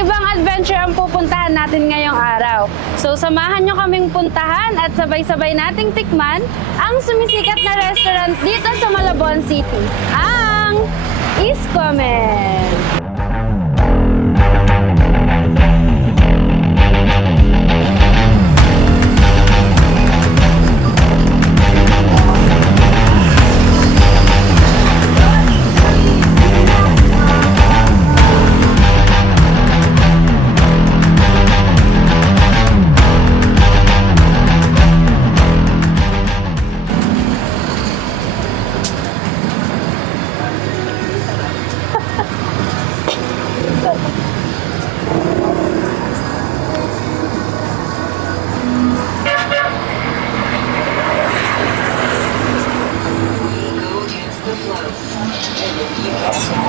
Kakaibang adventure ang pupuntahan natin ngayong araw. So samahan nyo kaming puntahan at sabay-sabay nating tikman ang sumisikat na restaurant dito sa Malabon City, ang Iskomen.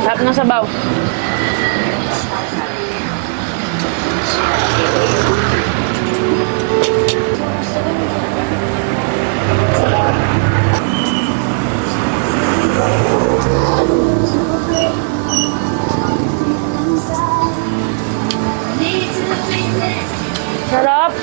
Sarap ng sabaw. Sarap.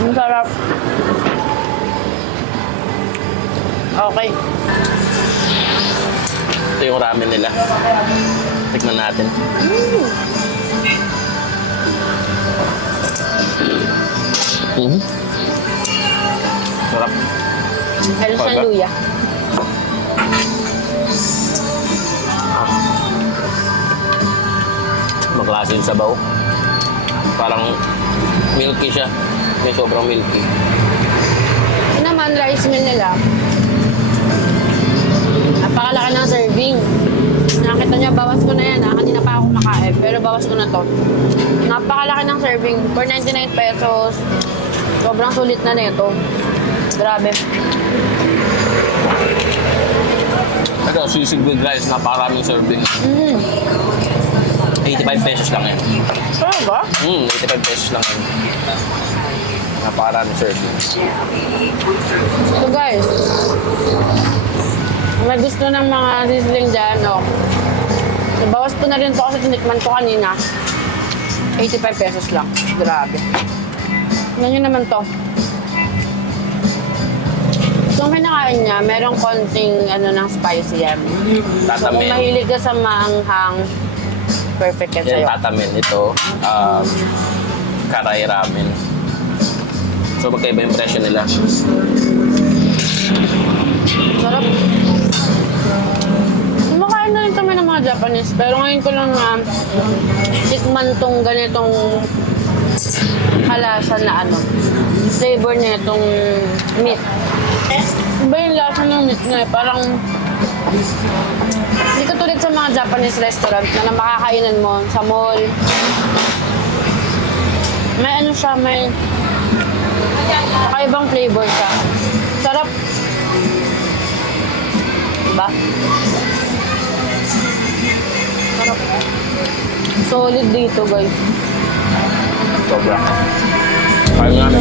Ang sarap. Okay. Ito yung ramen nila. Tikman natin. Sarap. Ano sa luya? Maklase yung sabaw. Parang milky siya. May sobrang milky. Ito naman, rice meal nila. Napakalaki ng serving. Nakita niya, bawas ko na yan ha. Kanina pa ako kumakain, pero bawas ko na to. Napakalaki ng serving. For 99 pesos. Sobrang sulit na nito. Grabe. Ito, sisig with rice. Napakaraming serving. 85 pesos lang yan. Ano ba? 85 pesos lang yan. Napakaraming serving. So guys, may gusto ng mga sizzling dyan, no? Nabawas ko na rin to kasi tinikman ko kanina. 85 pesos lang. Grabe. Tingnan nyo naman to. Itong kinakain niya, merong konting ng spicy yan. So kung Tatamen. mahilig ka sa maanghang, perfect yan Yan, sa'yo. tatamen. Ito, karay ramen. So, magkaiba yung presyo nila. Sarap. Kumakain na rin kami ng mga Japanese, pero ngayon ko lang tikman tong ganitong halasan na flavor niya itong meat. Iba yung lasa ng meat niya, parang hindi katulad sa mga Japanese restaurant na makakainan mo sa mall. May siya, may kakaibang flavor siya. Sarap. Diba? Sarap. Solid dito, guys. Sobra. Kaya nga.